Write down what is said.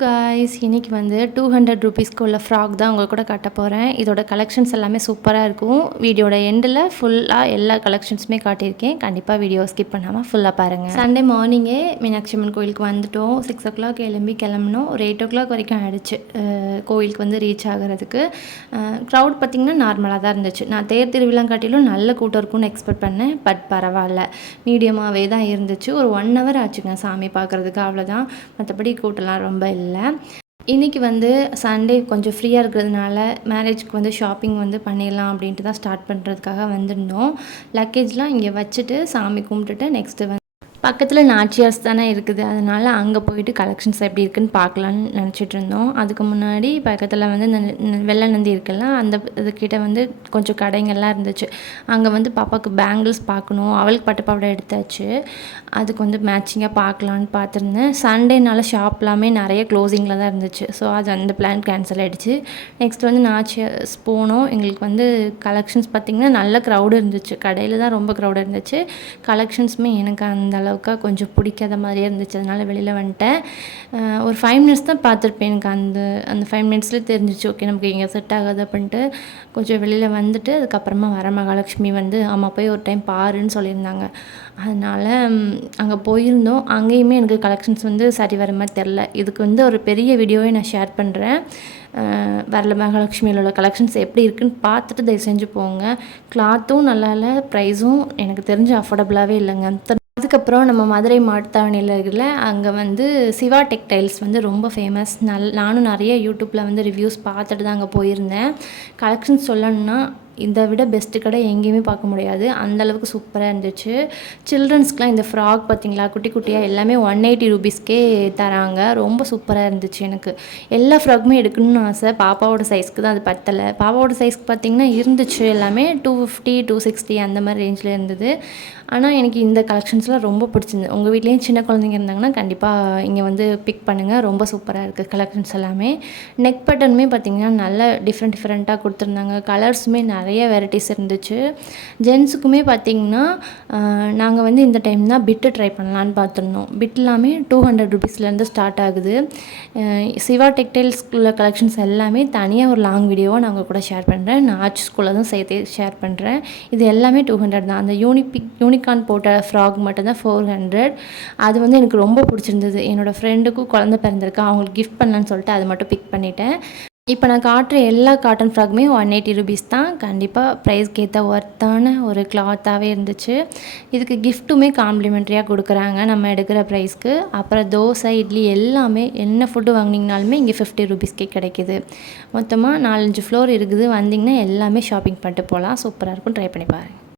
Guys இன்றைக்கி வந்து 200 ரூபீஸ்க்கு உள்ள ஃப்ராக் தான் உங்கள் கூட காட்ட போகிறேன். இதோட கலெக்ஷன்ஸ் எல்லாமே சூப்பராக இருக்கும். வீடியோட எண்டில் ஃபுல்லாக எல்லா கலெக்ஷன்ஸுமே காட்டியிருக்கேன். கண்டிப்பாக வீடியோ ஸ்கிப் பண்ணாமல் ஃபுல்லாக பாருங்கள். சண்டே மார்னிங்கே மீனாட்சி அம்மன் கோயிலுக்கு வந்துவிட்டோம். 6 o'clock கிளம்பினோம். ஒரு 8 o'clock வரைக்கும் ஆகிடுச்சு கோயிலுக்கு வந்து ரீச் ஆகிறதுக்கு. க்ரௌட் பார்த்திங்கன்னா நார்மலாக தான் இருந்துச்சு. நான் தேர் திருவிழா காட்டிலும் நல்ல கூட்டம் இருக்கும்னு எக்ஸ்பெக்ட் பண்ணேன். பட் பரவாயில்ல, மீடியமாகவே தான் இருந்துச்சு. ஒரு 1 hour ஆச்சுங்க சாமி பார்க்குறதுக்கு, அவ்வளோதான். மற்றபடி கூட்டம்லாம் ரொம்ப இல்லை. இன்றைக்கி வந்து சண்டே கொஞ்சம் ஃப்ரீயாக இருக்கிறதுனால மேரேஜ்க்கு வந்து ஷாப்பிங் வந்து பண்ணிடலாம் அப்படின்ட்டு தான் ஸ்டார்ட் பண்ணுறதுக்காக வந்திருந்தோம். லக்கேஜ்லாம் இங்கே வச்சுட்டு சாமி கும்பிட்டுட்டு நெக்ஸ்ட்டு வந்து பக்கத்தில் நாச்சியார்ஸ் தானே இருக்குது, அதனால் அங்கே போயிட்டு கலெக்ஷன்ஸ் எப்படி இருக்குன்னு பார்க்கலான்னு நினச்சிட்டு இருந்தோம். அதுக்கு முன்னாடி பக்கத்தில் வந்து இந்த வெள்ளை நந்தி இருக்குல்ல, அந்த இதுக்கிட்ட வந்து கொஞ்சம் கடைங்கள்லாம் இருந்துச்சு. அங்கே வந்து பாப்பாவுக்கு பேங்கிள்ஸ் பார்க்கணும், அவளுக்கு பட்டுப்பாவடை எடுத்தாச்சு. அதுக்கு வந்து மேட்சிங்காக பார்க்கலான்னு பார்த்துருந்தேன். சண்டேனால ஷாப்லாமே நிறைய க்ளோசிங்கில் தான் இருந்துச்சு. ஸோ அது அந்த பிளான் கேன்சல் ஆகிடுச்சு. நெக்ஸ்ட் வந்து நாச்சியார்ஸ் போனோம். எங்களுக்கு வந்து கலெக்ஷன்ஸ் பார்த்திங்கன்னா நல்ல க்ரௌடு இருந்துச்சு. கடையில் தான் ரொம்ப க்ரௌடு இருந்துச்சு. கலெக்ஷன்ஸுமே எனக்கு அந்த அளவுக்கு கொஞ்சம் பிடிக்காத மாதிரியே இருந்துச்சு. அதனால் வெளியில் வந்துட்டேன். ஒரு 5 minutes தான் பார்த்துருப்பேன். எனக்கு அந்த 5 minutesலேயே தெரிஞ்சிச்சு, ஓகே நமக்கு இங்கே செட் ஆகாது அப்படின்ட்டு கொஞ்சம் வெளியில் வந்துட்டு அதுக்கப்புறமா வரமகாலட்சுமி வந்து அம்மா போய் ஒரு டைம் பாருன்னு சொல்லியிருந்தாங்க. அதனால் அங்கே போயிருந்தோம். அங்கேயுமே எனக்கு கலெக்ஷன்ஸ் வந்து சரி வர மாதிரி தெரில. இதுக்கு வந்து ஒரு பெரிய வீடியோவே நான் ஷேர் பண்ணுறேன். வரல மகாலட்சுமியில் உள்ள கலெக்ஷன்ஸ் எப்படி இருக்குதுன்னு பார்த்துட்டு தயவு செஞ்சு போங்க. கிளாத்தும் நல்லா இல்லை, ப்ரைஸும் எனக்கு தெரிஞ்சு அஃபோர்டபுளாகவே இல்லைங்க. அதுக்கப்புறம் நம்ம மதுரை மாட்டுத்தாவணியில் இருக்குல்ல, அங்கே வந்து சிவா டெக்டைல்ஸ் வந்து ரொம்ப ஃபேமஸ். நானும் நிறைய யூடியூப்பில் வந்து ரிவ்யூஸ் பார்த்துட்டு தான் அங்கே போயிருந்தேன். கலெக்ஷன்ஸ் சொல்லணுன்னா இதை விட பெஸ்ட்டு கடை எங்கேயுமே பார்க்க முடியாது. அந்தளவுக்கு சூப்பராக இருந்துச்சு. சில்ட்ரன்ஸ்க்குலாம் இந்த ஃப்ராக் பார்த்திங்களா, குட்டி குட்டியாக எல்லாமே 180 ரூபீஸ்க்கே தராங்க. ரொம்ப சூப்பராக இருந்துச்சு. எனக்கு எல்லா ஃப்ராக்குமே எடுக்கணும்னு ஆசை. பாப்பாவோட சைஸ்க்கு தான் அது பத்தலை. பாப்பாவோட சைஸ்க்கு பார்த்திங்கன்னா இருந்துச்சு எல்லாமே 250 260 அந்த மாதிரி ரேஞ்சில் இருந்தது. ஆனால் எனக்கு இந்த கலெக்ஷன்ஸ்லாம் ரொம்ப பிடிச்சிருந்து. உங்கள் வீட்லேயும் சின்ன குழந்தைங்க இருந்தாங்கன்னா கண்டிப்பாக இங்கே வந்து பிக் பண்ணுங்கள். ரொம்ப சூப்பராக இருக்குது கலெக்ஷன்ஸ் எல்லாமே. நெக் பட்டனுமே பார்த்திங்கன்னா நல்ல டிஃப்ரெண்ட்டாக கொடுத்துருந்தாங்க. கலர்ஸுமே நிறைய வெரைட்டிஸ் இருந்துச்சு. ஜென்ஸுக்குமே பார்த்திங்கன்னா நாங்கள் வந்து இந்த டைம் தான் பிட்டு ட்ரை பண்ணலான்னு பார்த்துருந்தோம். பிட் எல்லாமே 200 ரூபீஸ்லேருந்து ஸ்டார்ட் ஆகுது. சிவா டெக்டைல்ஸ்குள்ள கலெக்ஷன்ஸ் எல்லாமே தனியாக ஒரு லாங் வீடியோவாக நான் உங்கள் கூட ஷேர் பண்ணுறேன். நான் ஆர்ச் ஸ்கூலில் தான் சேர்த்து ஷேர் பண்ணுறேன். இது எல்லாமே 200 தான். அந்த யூனிகார்ன் போட்ட ஃப்ராக் மட்டும்தான் 400. அது வந்து எனக்கு ரொம்ப பிடிச்சிருந்தது. என்னோடய ஃப்ரெண்டுக்கும் குழந்தை பிறந்திருக்கா, அவங்களுக்கு கிஃப்ட் பண்ணலான்னு சொல்லிட்டு அதை மட்டும் பிக் பண்ணிட்டேன். இப்போ நான் காட்டுற எல்லா காட்டன் ஃப்ராக்குமே 180 ரூபீஸ் தான். கண்டிப்பாக ப்ரைஸ்க்கு ஏற்ற ஒர்த்தான ஒரு கிளாத்தாகவே இருந்துச்சு. இதுக்கு கிஃப்ட்டுமே காம்ப்ளிமெண்ட்ரியாக கொடுக்குறாங்க நம்ம எடுக்கிற ப்ரைஸ்க்கு. அப்புறம் தோசை, இட்லி எல்லாமே என்ன ஃபுட்டு வாங்கினீங்கனாலுமே இங்கே 50 ரூபீஸ்க்கே கிடைக்கிது. மொத்தமாக 4-5 ஃப்ளோர் இருக்குது. வந்திங்கன்னா எல்லாமே ஷாப்பிங் பண்ணிட்டு போகலாம். சூப்பராக இருக்கும். ட்ரை பண்ணி பாருங்கள்.